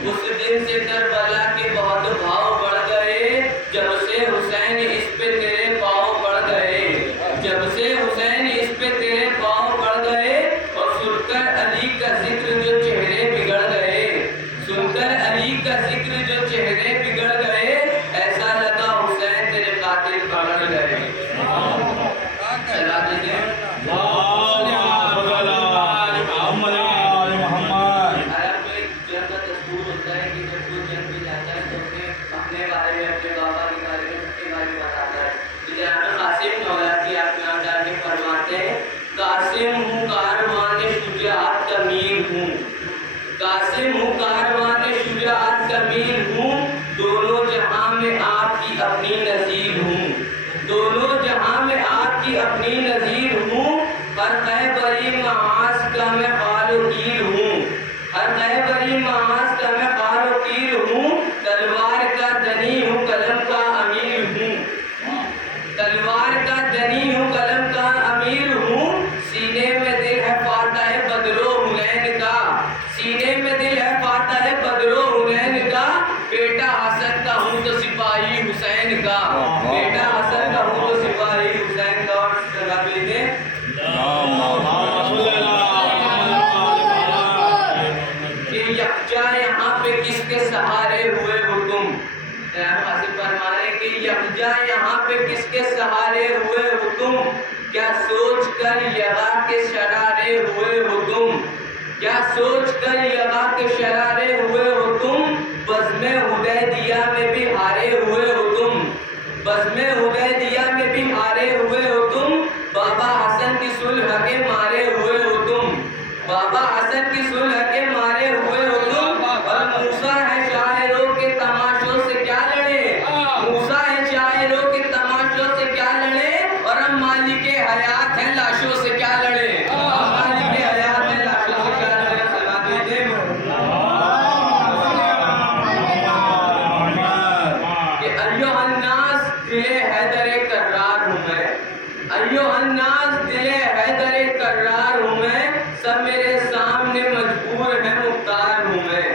اس دن سے کربلا کے بہت بھاؤ بڑھ گئے، جب سے حسین اس پہ تیرے پاؤں پڑ گئے، جب سے حسین اس پہ تیرے پاؤں پڑ گئے، اور سن کر علی کا ذکر جو چہرے بگڑ گئے، سن کر علی کا ذکر جو چہرے بگڑ گئے، ایسا لگا حسین تیرے قاتل پکڑ گئے۔ صلاۃ دیجیے۔ قاسم ہوں کاروان شجاعت کا میر ہوں، قاسم ہوں کاروان شجاعت کا میر ہوں، دونوں جہاں میں آپ کی اپنی نظیر ہوں، دونوں جہاں میں آپ کی اپنی نظیر ہوں، ہر خیبری معاذ کا میں خال و تیر ہوں، ہر خیبری معاذ کا میں خال و تیر ہوں، تلوار کا دنی ہوں قلم کا امیر ہوں، تلوار کا دنی ہوں قلم کا امیر ہوں، سینے میں دل ہے فاتح بدر و حنین کا، سینے میں دل ہے فاتح بدر و حنین کا، بیٹا حسن کا ہوں تو سپاہی حسین کا، بیٹا حسن کا ہوں تو سپاہی حسین کا۔ اور جگہ پہ لیجیے کہ یکجا یہاں پہ کس کے سہارے ہوئے ہو تم، فرما رہے کہ یکجا یہاں پہ کس کے سہارے ہوئے ہو تم، کیا سوچ کر یغا کے شرارے ہوئے ہو تم، کیا سوچ کر یغا کے شرارے ہوئے ہو تم، بزم حدیبیہ میں بھی ہارے ہوئے ہو تم، بزم حدیبیہ میں بھی ہارے ہوئے ہو تم، بابا حسن کی صلح کے مارے ہوئے ہو تم، بابا حسن کی صلح کے مارے ہوئے ہو تم، اور موسیٰ ہے شاعروں کے تماشوں سے کیا لڑے، موسیٰ ہے شاعروں کے تماشوں سے کیا لڑے، اور ہم مالک حیات ہیں لاشوں سے کیا لڑے، ہم مالک حیات ہیں لاشوں سے کیا لڑے۔ صلاۃ دیجیے کہ ایھا الناس دل حیدر کرار ہوں میں، ایھا الناس دل حیدر کرار ہوں میں، سب میرے سامنے مجبور ہے مختار ہوں میں،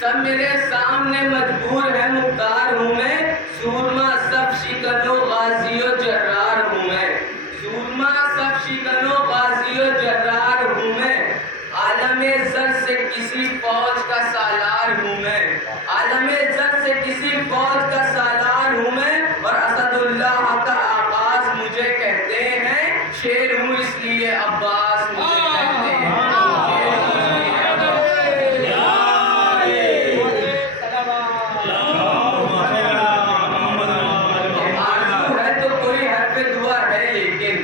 سب میرے سامنے مجبور ہے مختار ہوں میں، سورما سب شکن و غازی و جرار ہوں میں، سورما سب شکن و غازی و جرار ہوں میں، عالم زر سے کسی فوج کا سالار ہوں میں، عالم زر سے کسی فوج کا سالار ہوں میں، اور اسد اللہ کا آغاز مجھے کہتے ہیں، شیر ہوں اس لیے عباس مجھے کہتے ہیں، شیر ہوں اس لیے آرزو ہے تو کوئی حرف دعا ہے لیکن،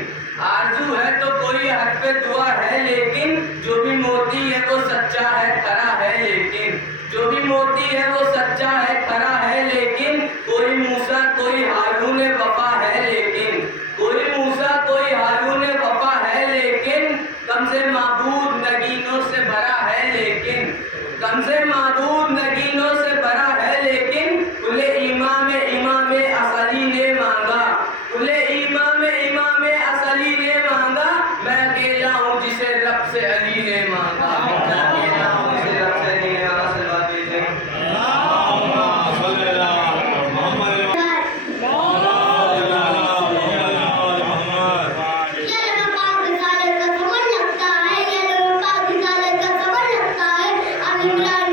آرزو ہے تو کوئی حرف دعا ہے لیکن، جو بھی موتی ہے وہ سچا ہے کھرا ہے لیکن، جو بھی موتی ہے وہ سچا ہے کھرا ہے لیکن، کوئی موسیٰ کوئی ہارون وفا ہے لیکن، کوئی موسیٰ کوئی ہارون وفا ہے لیکن، کم سے معبود نگینوں سے بھرا ہے لیکن، کم سے معبود نگینوں سے بھرا ہے لیکن، کلے امام اصلی نے مانگا، کلے امام اصلی نے مانگا، میں اکیلا ہوں جسے رب سے علی نے مانگا، میں اکیلا ہوں جسے رب سے علی نے مانگا۔ صلوات دیجیے۔ عمران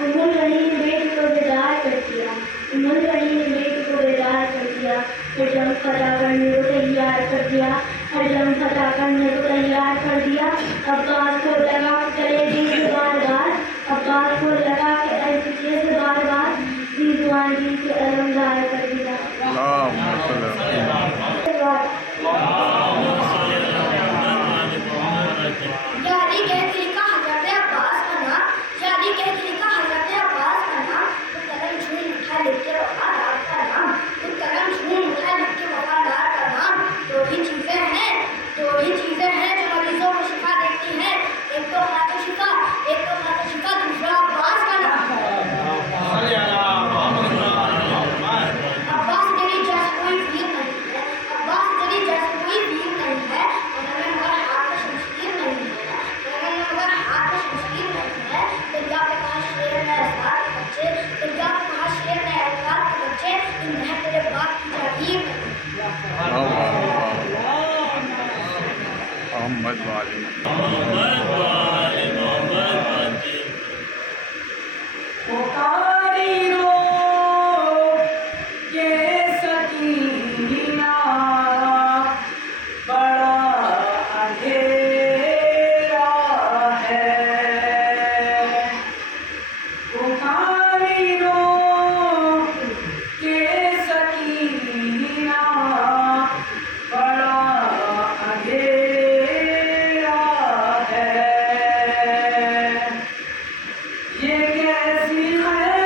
الغنی نے بیٹی کو بیدار کر دیا، الغنی نے بیٹی کو بیدار کر دیا، ہر جنگ فتح کرنے کو تیار کر دیا، ہر جنگ فتح کرنے کو تیار کر دیا۔ عباس کو لگا کہ چلے جی سے بار بار، عباس کو لگا کہ ایسے سے بار بار رضوان جی سے علمدار کر دیا۔ یادی کہتے لکھا حضرت عباس کا نام، یادی کہتے لکھا حضرت عباس کا نام، تو قلم جھول اٹھا لکھ کے وفادار کا نام، تو قلم جھول اٹھا لکھ کے وفادار کا نام۔ دو ہی چیزیں ہیں جو مریضوں کو شفا دیتی ہیں، ایک تو خاتون شفا، ایک تو خاتون شفا، دوسرا عباس کا نام۔ عباس تیری جیسا کوئی ویر نہیں ہے، عباس تیری جیسا کوئی ویر نہیں ہے، مگر ہاتھ میں شمشیر نہیں ہے، مگر ہاتھ میں شمشیر نہیں ہے۔ دریا پہ کہا شیر نے احسار کے بچے، دریا پہ کہا شیر نے احسار کے بچے، ان میں تیرے باپ کی جاگیر نہیں۔ محمد والی پکاری رو یہ سکینہ بڑا اندھیرا ہے، پکاری رو یہ سکینہ بڑا اندھیرا ہے، یہ کیسی ہے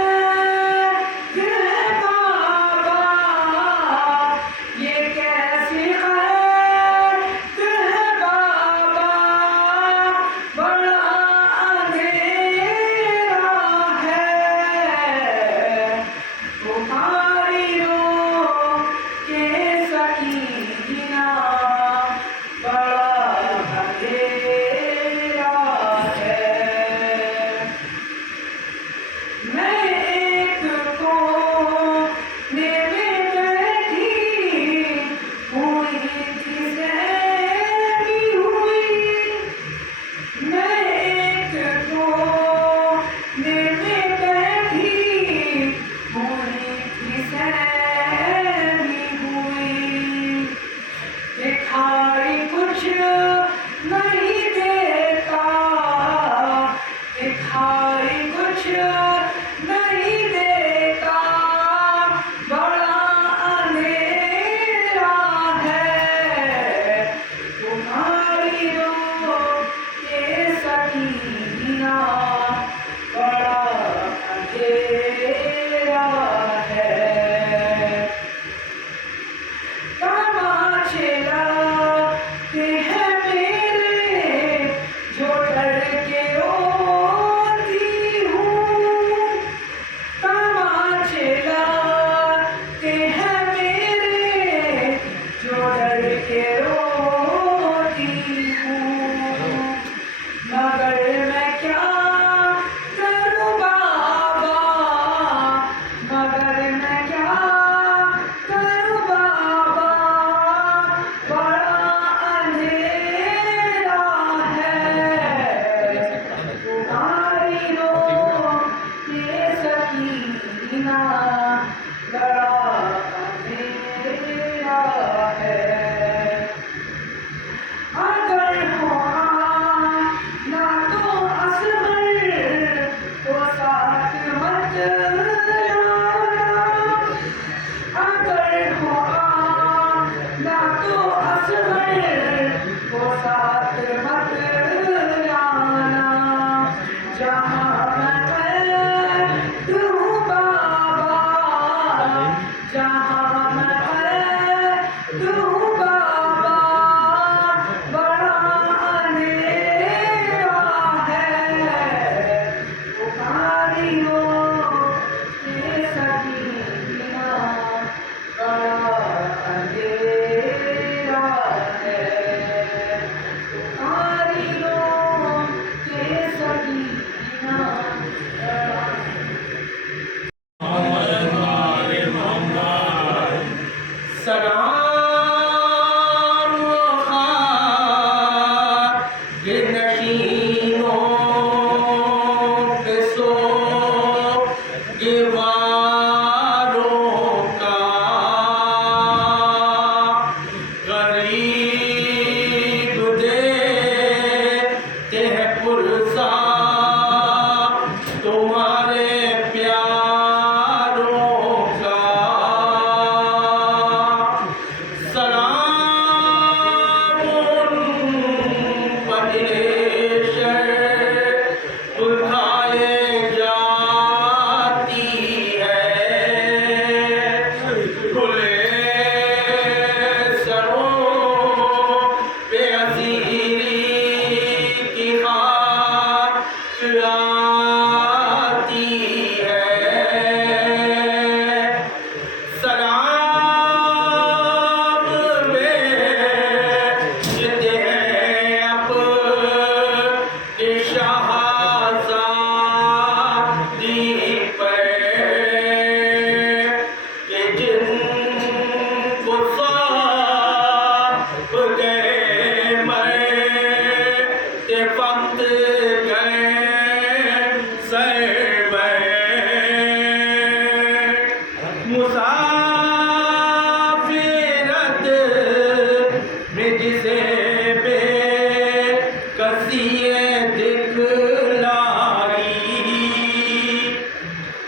کسیے دکھلائی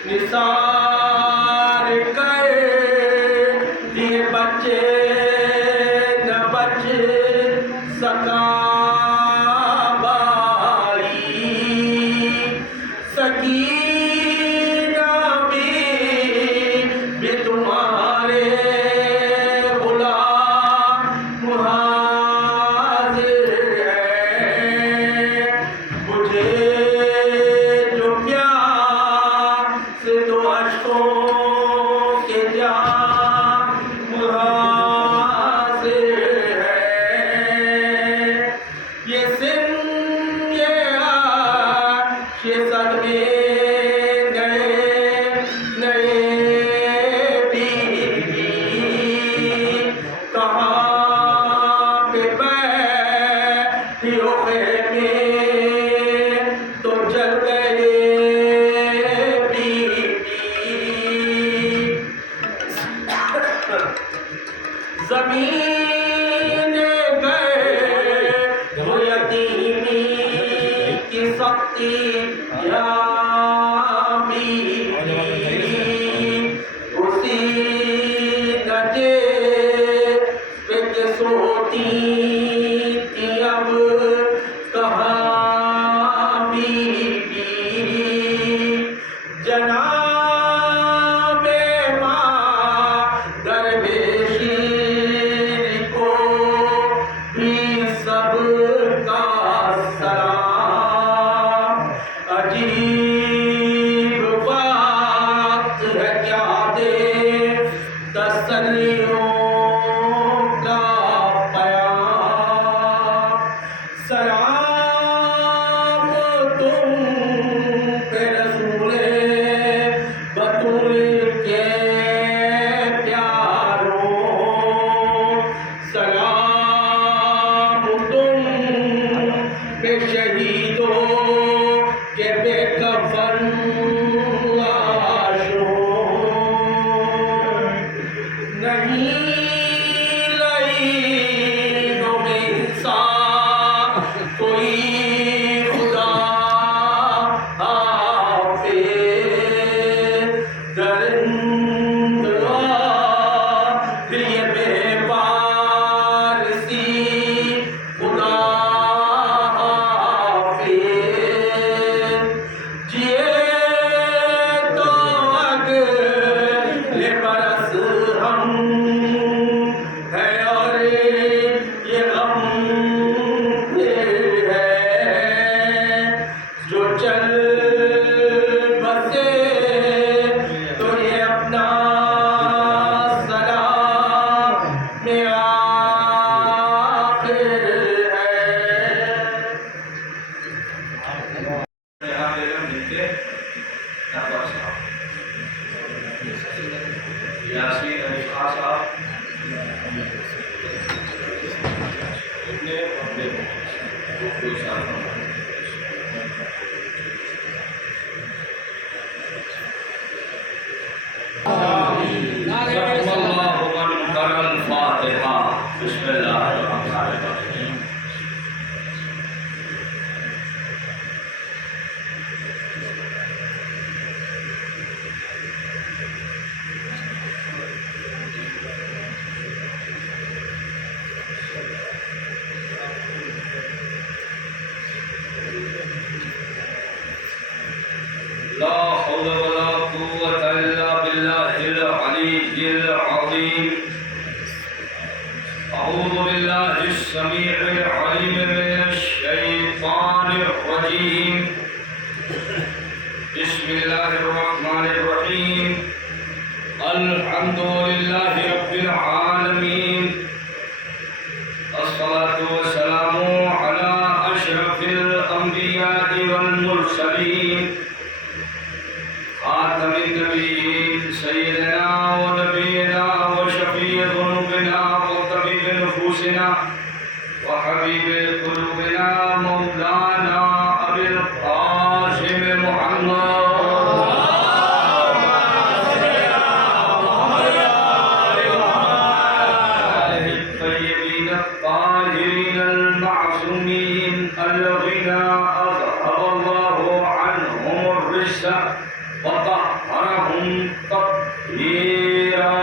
نثار کر دیے بچے نہ بچ سکا بائی سکینہ بھی تمہارے غلام حاضر ہے مجھے جو پیاس تو اشکوں کے جام حاضر ہے یہ سن یہ عرش صدمے نئے نئے بیوی کہاں پہ بیٹھی ہو خیمے تو جل گئے بیوی زمین گئے وہ یتیمی کی سختی یا اسی نجے پہ کہ سوتی تھی اب کہاں بیوی جناب ماں درویشی کو بھی سب کا سلام عجیب وقت ہے کیا دے تسلیوں کا پیام سلام تم پہ رسول بطول کے پیاروں سلام تم پہ شہیدوں کے بے کفن لاشوں نہیں لعینوں میں انسان کوئی خدا حافظ درند یہ بے وارسی خدا حافظ جیے تو اگلے برس ہم ہے اور یہ غم ہے جو چل بسے تو یہ اپنا سلام میں آخر ہے یاسین علی خان صاحب اتنے اپنے کوئی ساتھ الفاتحہ بسم اللہ الرحمن الرحیم لا حول ولا قوة إلا بالله العلي العظيم أعوذ بالله السميع العليم من الشيطان الرجيم بسم الله الرحمن الرحيم الحمد لله رب العالمين الصلاة والسلام على أشرف الأنبياء والمرسلين خاتم النبيين سيدنا ونبينا وشفيع ذنوبنا وطبيب نفوسنا وحبيب قلوبنا مولانا أبي القاسم محمد الذين أذهب الله عنهم الرجس وطهرهم تطهيرا.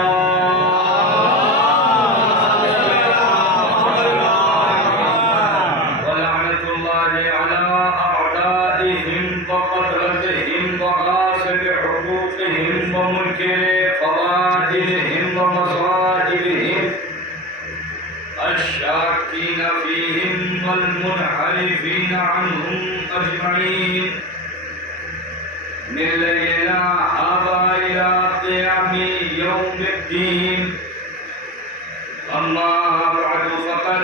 ولعنة الله على أعدائهم وقتلتهم وغاصب حقوقهم ومنكر فضائلهم ومصائبهم الشاكين فيهم والمنحرفين عنهم أجمعين من ليلنا هذا إلى قيام يوم الدين. أما بعد فقد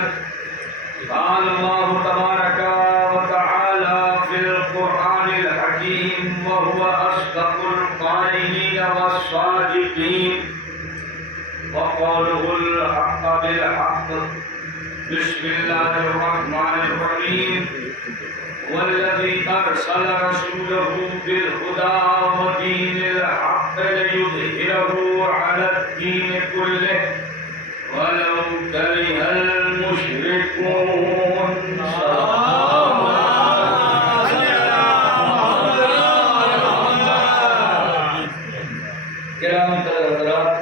قال الله تبارك وتعالى في القرآن الحكيم وهو أصدق القائلين والصادقين وقوله الحق بالحق. بسم الله الرحمن الرحيم. والذي أرسل رسوله بالهدى ودين الحق ليظهره على الدين كله ولو كره المشركون. کرام حضرات،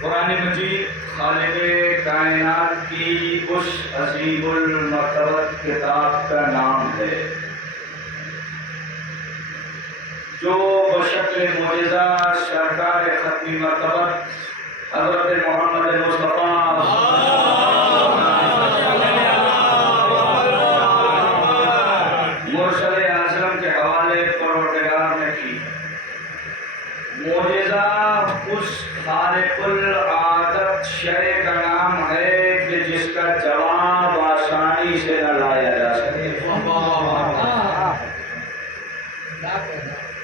قرآن مجید خالق کائنات کی اس عظیم المرتبت کتاب کا نام ہے جو بشکل معجزہ سرکار ختمی مرتبت حضرت محمد مصطفیٰ مرسل اعظم کے حوالے پروردگار نے کی. معجزہ اس خارق العادت شے کا نام ہے کہ جس کا جواب آسانی سے نہ لایا جا سکے.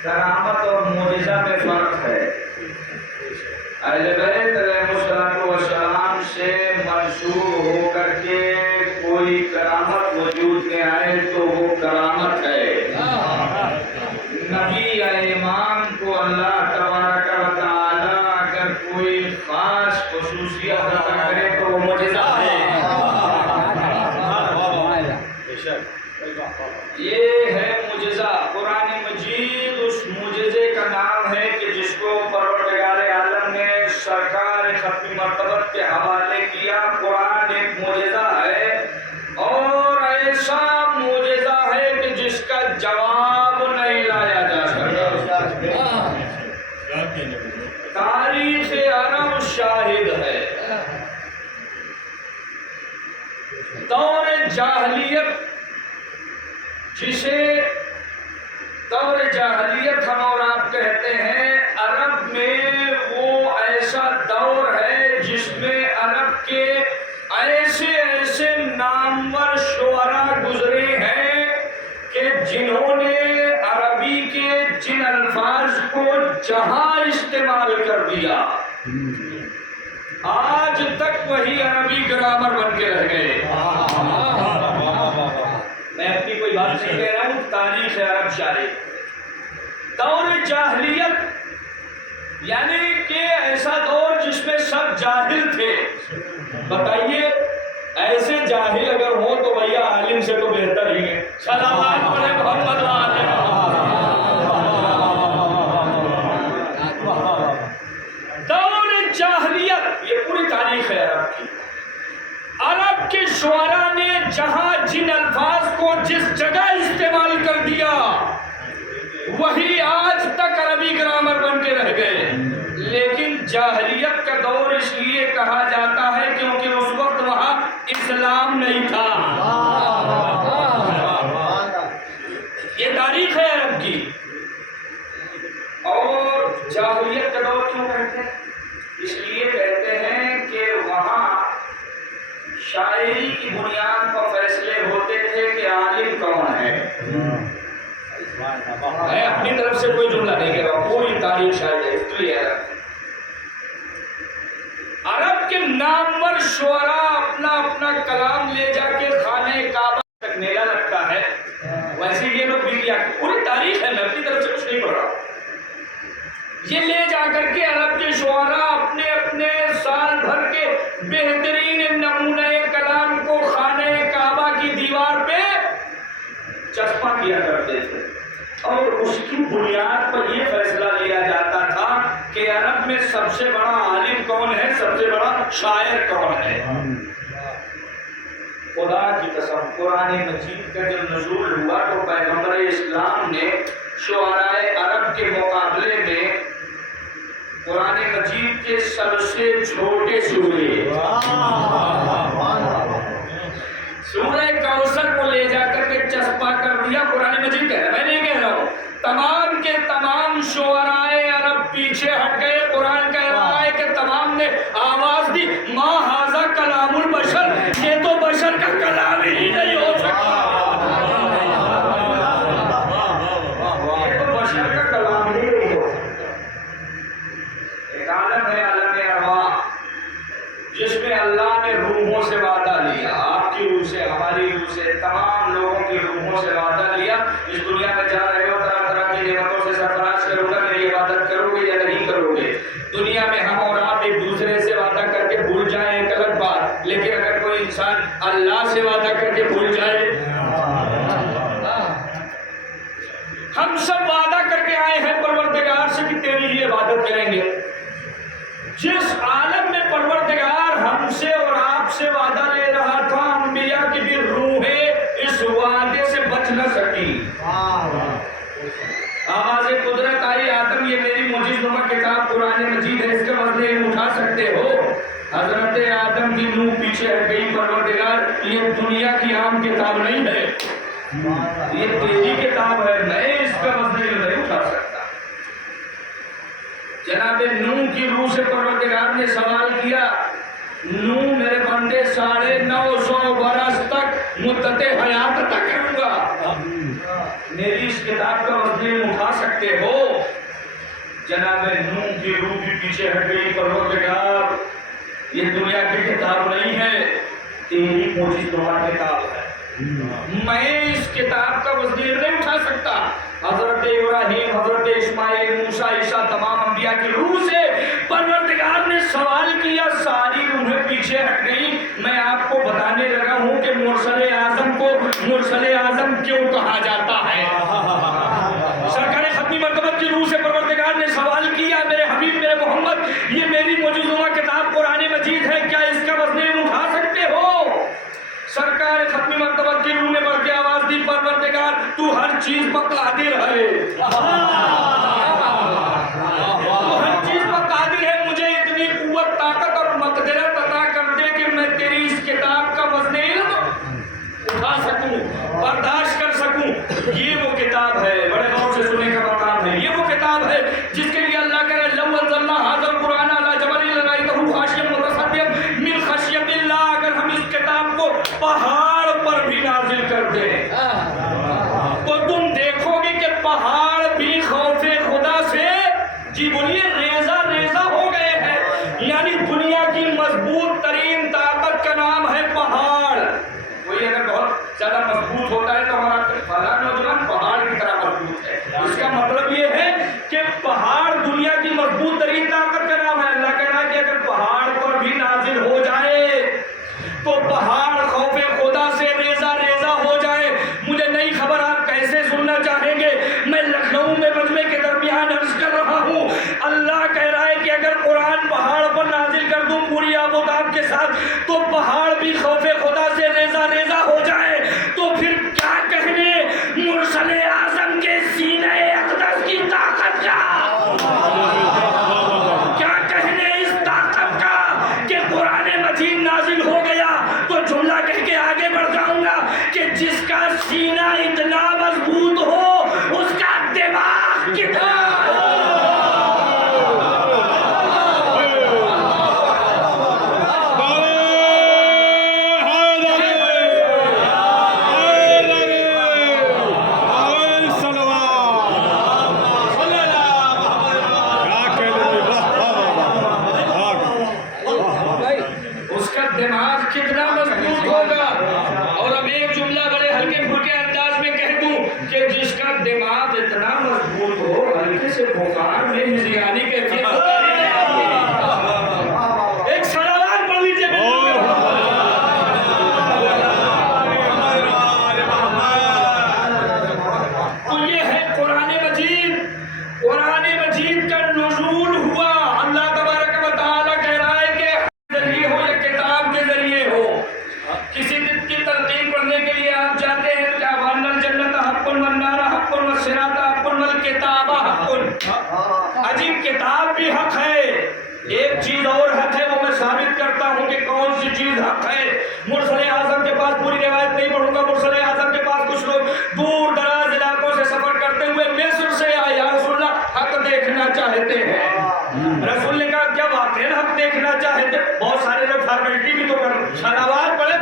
کرامت اور معجزہ میں فرق ہے. اہل بیت علیہ السلام سے منسوب ہو کر کے کوئی کرامت وجود میں آئے تو وہ کرامت ہے. نبی یا امام کو اللہ تبارک و تعالی اگر کوئی خاص خصوصیت عطا کرے تو وہ معجزہ ہے. یہ ہے معجزہ. قرآن مجید اس معجزے کا نام ہے کہ جس کو پروردگار عالم نے سرکار ختمی مرتبت کے حوالے کیا. قرآن ایک معجزہ ہے اور ایسا معجزہ ہے کہ جس کا جواب نہیں لایا جا سکتا. تاریخ عرب شاہد ہے. دور جاہلیت جسے دور جاہلیت ہم اور آپ کہتے ہیں، عرب میں وہ ایسا دور ہے جس میں عرب کے ایسے ایسے نامور شعراء گزرے ہیں کہ جنہوں نے عربی کے جن الفاظ کو جہاں استعمال کر دیا آج تک وہی عربی گرامر بن کے رہ گئے. میں اپنی کوئی بات نہیں کہہ رہا ہوں، تاریخ عرب شاہد. دور جاہلیت یعنی کہ ایسا دور جس میں سب جاہل تھے. بتائیے ایسے جاہل اگر ہوں تو بھیا عالم سے تو بہتر ہی ہے. سلامات پڑھے محمد والے. دور جاہلیت یہ پوری تاریخ ہے عرب کی. عرب کے شعراء نے جہاں جن الفاظ کو جس جگہ استعمال کر دیا وہی آج تک عربی گرامر بن کے رہ گئے. لیکن جاہلیت کا دور اس لیے کہا جاتا ہے کیونکہ اس وقت وہاں اسلام نہیں تھا. یہ تاریخ ہے عرب کی. اور جاہلیت کا دور کیوں کہتے ہیں؟ اس لیے کہتے ہیں کہ وہاں شاعری کی بنیاد پر فیصلے ہوتے تھے کہ عالم کون ہے. میں اپنی طرف سے کوئی جملہ نہیں کہہ رہا، پوری تاریخ شاید ہے. تو یہ عرب کے نامور شعراء اپنا اپنا کلام لے جا کے خانہ کعبہ تک میلہ لگتا ہے. ویسے یہ لوگ بھی کیا پوری تاریخ ہے، میں اپنی طرف سے کچھ نہیں پڑھ رہا. یہ لے جا کر کے عرب کے شعراء اپنے اپنے سال بھر کے بہترین نمونہ کلام کو خانہ کعبہ کی دیوار پہ بنیاد پر یہ فیصلہ لیا جاتا تھا کہ عرب میں سب سے بڑا عالم کون ہے، سب سے بڑا شاعر کون ہے۔ خدا کی قسم قرآن مجید کا جب نزول ہوا تو پیغمبر اسلام نے شعراء عرب کے مقابلے میں قرآن مجید کے سب سے چھوٹے سورے سورہ کوثر کو لے جا کر کے چسپا کر دیا۔ قرآن مجید کہہ رہا ہے، میں نہیں کہہ رہا ہوں، تمام کے تمام شعراء عرب پیچھے ہٹ گئے۔ قرآن کہہ رہا ہے کہ تمام نے آواز دی، ما ھذا کلام البشر، یہ تو بشر کا کلام ہی نہیں ہو سکتا، یہ تو بشر کا کلام ہی نہیں ہو سکتا۔ ایک عالم ہے عالم ارواح، جس میں اللہ نے روحوں سے وعدہ لیا، آپ کی روح سے، ہماری روح سے، تمام لوگوں کی روحوں سے وعدہ لیا، اس دنیا میں جا رہے ہو طرح طرح کی نعمتوں سے سرفراز کرو گے، میری عبادت کرو گے یا نہیں کرو گے۔ دنیا میں ہم اور آپ ایک دوسرے سے وعدہ کر کے بھول جائیں ایک الگ بات، لیکن اگر کوئی انسان اللہ سے وعدہ کر کے بھول جائے، ہم سب وعدہ کر کے آئے ہیں پروردگار سے کہ تیری ہی عبادت کریں گے۔ جس عالم میں پروردگار ہم سے اور آپ سے وعدہ لے رہا تھا، انبیاء کی بھی روحیں اس وعدے سے بچ نہ سکی۔ آواز قدرت آئی، آدم یہ میری معجز نما کتاب قرآن مجید ہے، اس کا وزن علم اٹھا سکتے ہو؟ حضرت آدم کی روح پیچھے ہٹ گئی، پروردگار یہ دنیا کی عام کتاب نہیں ہے، یہ تیری کتاب ہے، میں اس کا وزن علم نہیں اٹھا سکتا۔ جناب نوح کی روح سے پروردگار نے سوال کیا، نوح میرے بندے 950 برس تک مدت حیات عطا کروں گا، میری اس کتاب کا وزن اٹھا سکتے ہو؟ جناب نوح کی روح بھی پیچھے ہٹ گئی، پروردگار یہ دنیا کی کتاب نہیں ہے، تیری معجز نما کتاب ہے، میں اس کتاب کا وزن نہیں اٹھا سکتا۔ حضرت ابراہیم، حضرت اسماعیل، موسیٰ، عیسیٰ، تمام انبیاء کی روح سے پروردگار نے سوال کیا، ساری روحیں پیچھے ہٹ گئی۔ میں آپ کو بتانے لگا ہوں کہ مرسل اعظم کو مرسل اعظم کیوں کہا جاتا ہے۔ سرکار ختمی مرتبت کی روح سے پروردگار نے سوال کیا، میرے حبیب میرے محمد یہ میری معجز نما کتاب قرآن مجید ہے، کیا اس کا وزن اٹھا سکتے ہو؟ سرکار ختمی مرتبت کی روح نے بڑھ کے آواز دی، پروردگار تو ہر چیز پر قادر ہے، تو ہر چیز پر قادر ہے، مجھے اتنی قوت طاقت اور مقدرت عطا کر دے کہ میں تیری اس کتاب کا وزن علم اٹھا سکوں، برداشت کر سکوں۔ یہ وہ کتاب ہے، بڑے غور سے سننے کا مقام ہے، یہ وہ کتاب ہے جس کے لیے اللہ کہہ رہے لو انزلنا ھذا القرآن علی جبل لرأیتہ خاشعا متصدعا من خشیۃ اللہ، اگر ہم اس کتاب کو پہاڑ پر بھی نازل کر دیں تو تم دیکھو گے کہ پہاڑ بھی خوف خدا سے جی بولیے ریزہ ریزہ ہو گئے ہیں۔ یعنی دنیا کی مضبوط ترین طاقت کا نام ہے پہاڑ۔ کوئی اگر بہت زیادہ مضبوط ہوتا ہے تو ہمارا فلاں نوجوان پہاڑ کی طرح مضبوط ہے، اس کا مطلب یہ ہے کہ پہاڑ دنیا کی مضبوط ترین طاقت کا نام ہے۔ اللہ کہہ رہا ہے کہ اگر پہاڑ پر بھی نازل ہو جائے تو پہاڑ خوف خدا سے ریزہ ریزہ ہو جائے۔ مجھے نہیں خبر آپ کیسے سننا چاہیں گے، میں لکھنؤ میں مجمع کے درمیان عرض کر رہا ہوں، اللہ کہہ رہا ہے کہ اگر قرآن پہاڑ پر نازل کر دوں پوری آب و تاب کے ساتھ تو پہاڑ بھی خوف خدا سے ریزہ ریزہ ہو جائے، تو پھر کیا کہنے مرسل اعظم کے سینہ اقدس کی طاقت کا، کیا کہنے اس طاقت کا کہ قرآن مجید نازل ہو گیا تو جملہ کہہ کے آگے بڑھ جاؤں گا کہ جس کا سینہ اتنا مضبوط ہو اس کا دماغ کتنا دماغ کتنا مضبوط ہوگا۔ اور اب ایک جملہ بڑے ہلکے پھلکے انداز میں کہہ دوں کہ جس کا والنار حق والصراط حق والکتاب حق. عجیب کتاب بھی حق ہے. ایک چیز اور حق ہے، وہ میں ثابت کرتا ہوں کہ کون سی چیز حق ہے. مرسل اعظم کے پاس پوری روایت نہیں پڑھوں گا. مرسل اعظم کے پاس کچھ لوگ دور دراز علاقوں سے سفر کرتے ہوئے مصر سے آئے. یا رسول اللہ حق دیکھنا چاہتے ہیں. رسول نے کہا کیا واقعی حق دیکھنا چاہتے؟ بہت سارے لوگ فارمیلٹی بھی تو کر صلوات پڑھے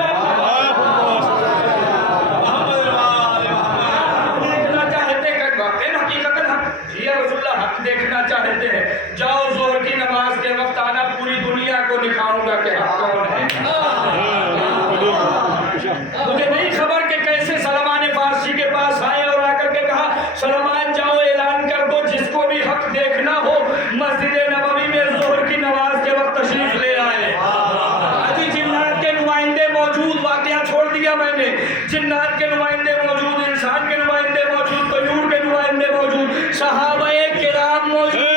دیکھنا چاہتے ہیں. واقعی حقیقت حق جی رسول اللہ حق دیکھنا چاہتے ہیں. جاؤ ظہر کی نماز کے وقت آنا، پوری دنیا کو دکھاؤں گا کہ حق کون ہے. مجھے نہیں خبر کہ کیسے سلمان فارسی کے پاس آئے اور آ کر کے کہا سلمان جاؤ اعلان کر دو جس کو بھی حق دیکھنا ہو مسجد نبوی میں ظہر کی نماز کے وقت تشریف لے آئے. ابھی جنات کے نمائندے موجود، واقعہ چھوڑ دیا میں نے. جنات کے نمائندے موجود، انسان کے نمائندے موجود، طیور کے نمائندے موجود، صحابہ کرام موجود.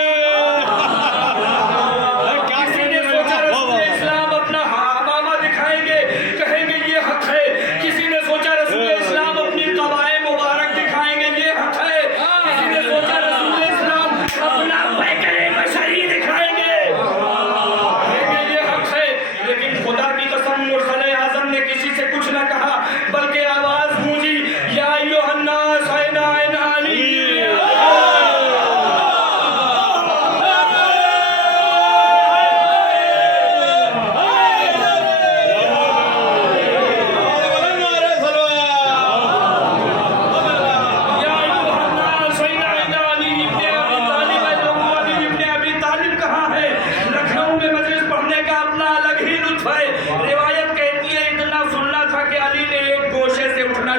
کسی نے سوچا رسول اسلام اپنا امامہ دکھائیں گے، کہیں گے یہ حق ہے. کسی نے سوچا رسول اسلام اپنی قبائے مبارک دکھائیں گے، یہ حق ہے. کسی نے سوچا رسول اسلام اپنا پیکرے بشری دکھائیں گے، کہیں گے یہ حق ہے. لیکن خدا کی قسم مرسل اعظم نے کسی سے کچھ نہ کہا، بلکہ آواز گونجی یا ایھا الناس این علی.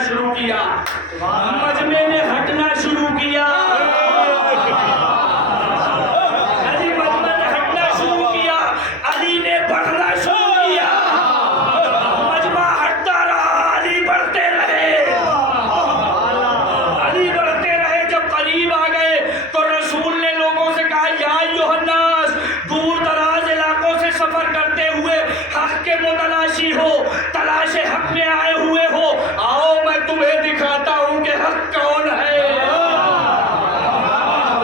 شروع کیا، مجمع نے ہٹنا شروع کیا. علی مجمع نے ہٹنا شروع کیا، علی نے بڑھنا شروع کیا. مجمع ہٹتا رہا، علی بڑھتے رہے. علی بڑھتے رہے. جب قریب آ گئے تو رسول نے لوگوں سے کہا یا ایھا الناس، دور دراز علاقوں سے سفر کرتے ہوئے حق کے متلاشی ہو، تلاش حق میں آئے ہوئے ہو، آؤ میں تمہیں دکھاتا ہوں کہ حق کون ہے.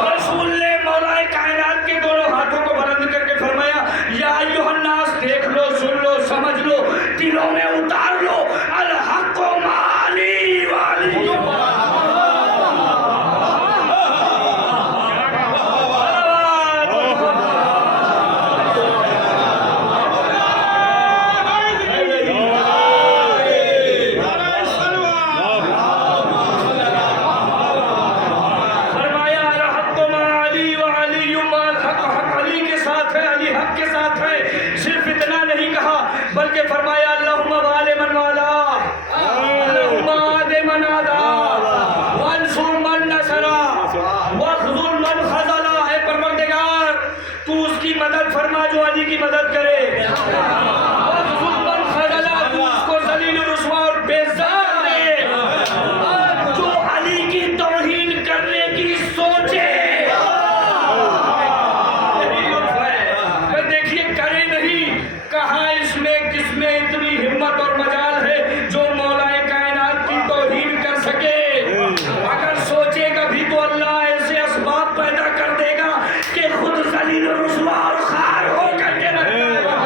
رسول نے مولا کائنات کے دونوں ہاتھوں کو بلند کر کے فرمایا یا ایھا الناس، دیکھ لو، سن لو، سمجھ لو، دلوں میں اتار لو، الحق مع علی وعلی. بلکہ فرمایا اللہم والی من والا، اللہم آد من آدا، وانصر من نصرا، واخذل من خذلا. اے پروردگار تو اس کی مدد فرما جو علی کی مدد کرے، واخذل من خذلا، تو اس کو ذلیل و رسوا اور بے عزت کر دے جو علی کی توہین کرنے کی سوچے. یہی لطف ہے. میں دیکھیے کرے نہیں، کہاں اس میں کس میں اتنی ہمت اور مجال ہے جو مولا کائنات کی توہین کر سکے. اگر سوچے گا بھی تو اللہ ایسے اسباب پیدا کر دے گا کہ خود ذلیل و رسوا اور خوار ہو کر کے رکھے گا.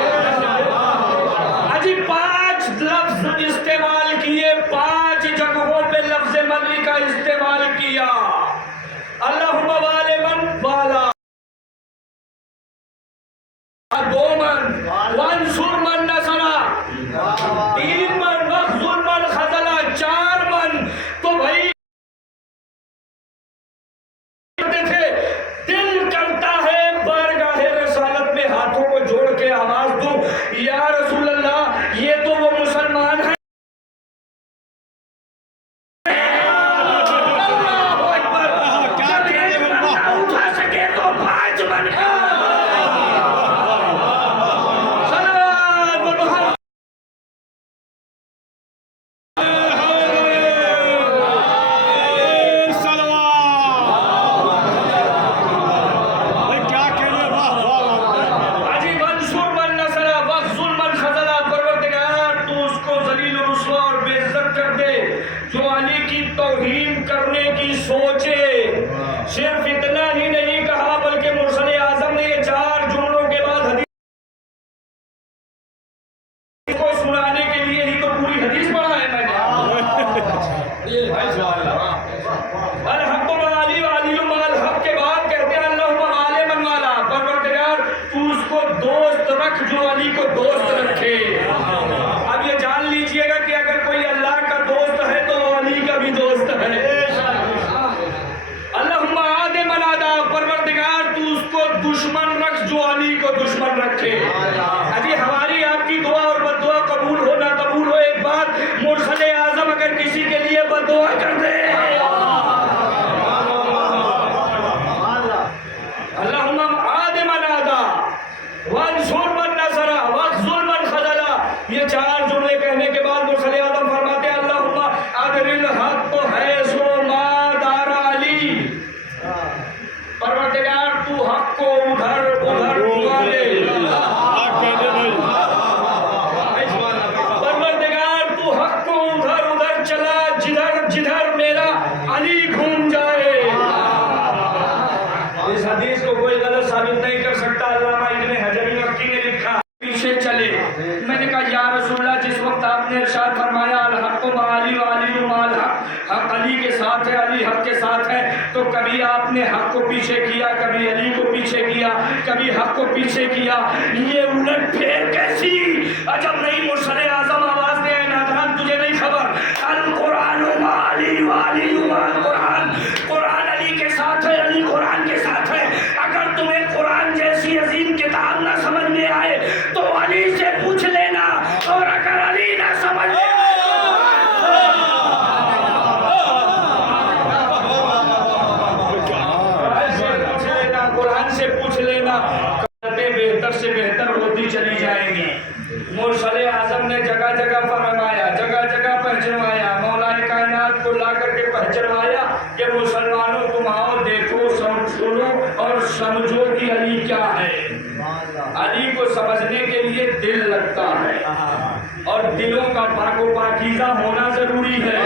جو علی کی توہین کرنے کی سوچے. صرف اتنا ہی نہیں کہا بلکہ مرسل اعظم نے یہ 4 جملوں کے بعد حدیث کو سنانے کے لیے ہی تو پوری حدیث پڑھا ہے میں نے. الحق علی و علی الحق کے بعد کہتے ہیں اللہم علی من والا، پروردگار تو اس کو دوست رکھ جو علی کو دوست رکھے. اب یہ جان لیجئے گا کہ اگر کوئی اللہ کا دوست ہے تو وہ علی کا بھی دوست ہے. اللہم عاد من عادا، پروردگار تو اس کو دشمن رکھ جو علی کو دشمن رکھے. ابھی ہماری آپ کی دعا اور بد دعا قبول ہو نہ قبول ہو، ایک بات مرسل اعظم اگر کسی کے لیے بد دعا کر دے، اللہم عاد من عادا وانصر من نصر واخذل من خذل، یہ 4 جملے کہنے کے بعد مرسل اعظم فرماتے ہیں اللہم ادر الحق حیث ما دار علی، پروردگار تو حق کو ادھر ڈھا دے. پروردگار تو حق کو ادھر چلا جدھر میرا علی گھوم جائے. اس حدیث کو کوئی غلط ثابت نہیں کر سکتا. علامہ ابن حجر مکی نے لکھا پیچھے چلے. میں نے کہا یا رسول اللہ، جس وقت آپ نے ارشاد فرمایا الحق مع علی و علی مع الحق، حق علی کے ساتھ ہے علی حق کے ساتھ ہے، تو کبھی آپ نے حق کو پیچھے کیا، کبھی علی کو پیچھے کیا، کبھی حق کو پیچھے کیا. یہ الٹ پھیر کیسی؟ عجب نہیں. مرسل اعظم آواز دے اے نادان، تجھے نہیں خبر القرآن مع علی و علی مع القرآن، قرآن علی کے ساتھ ہے علی قرآن کے ساتھ ہے. اگر تمہیں قرآن جیسی عظیم کتاب نہ سمجھ میں آئے تو علی سے پوچھ لینا، اور اگر علی نہ سمجھ میں قرآن سے پوچھ لینا، بہتر سے بہتر ہوتی چلی جائیں گی. مرسل اعظم نے جگہ جگہ فرمایا، جگہ جگہ پہچنوایا، مولا کائنات کو لا کر کے پہچنوایا کہ مسلمانوں تم آؤ دیکھو سنو اور سمجھو کہ علی کیا ہے. علی کو سمجھنے کے لیے دل لگتا ہے اور دلوں کا پاک و پاکیزہ ہونا ضروری ہے.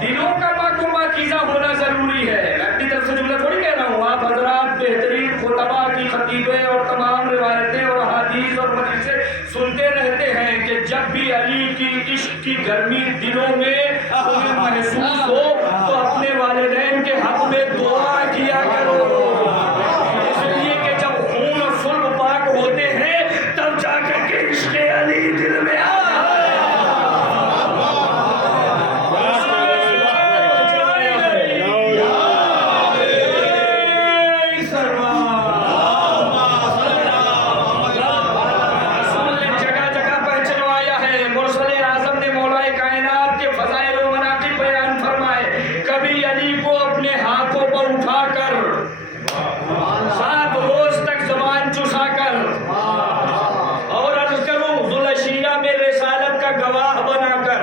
دلوں کا پاک و پاکیزہ ہونا ضروری ہے. میں اپنی طرف سے جملہ تھوڑی کہہ رہا ہوں، آپ حضرات بہترین خطبہ کی خطیبیں اور تمام روایتیں اور حدیث اور مجلسیں سنتے رہتے ہیں کہ جب بھی علی کی عشق کی گرمی دلوں میں تمہیں محسوس ہو تو اپنے والدین کے حق میں دعا کیا کرو. اس لیے کہ جب خون اور صلب پاک ہوتے ہیں تب جا کر کے عشق علی دل میں گواہ بنا کر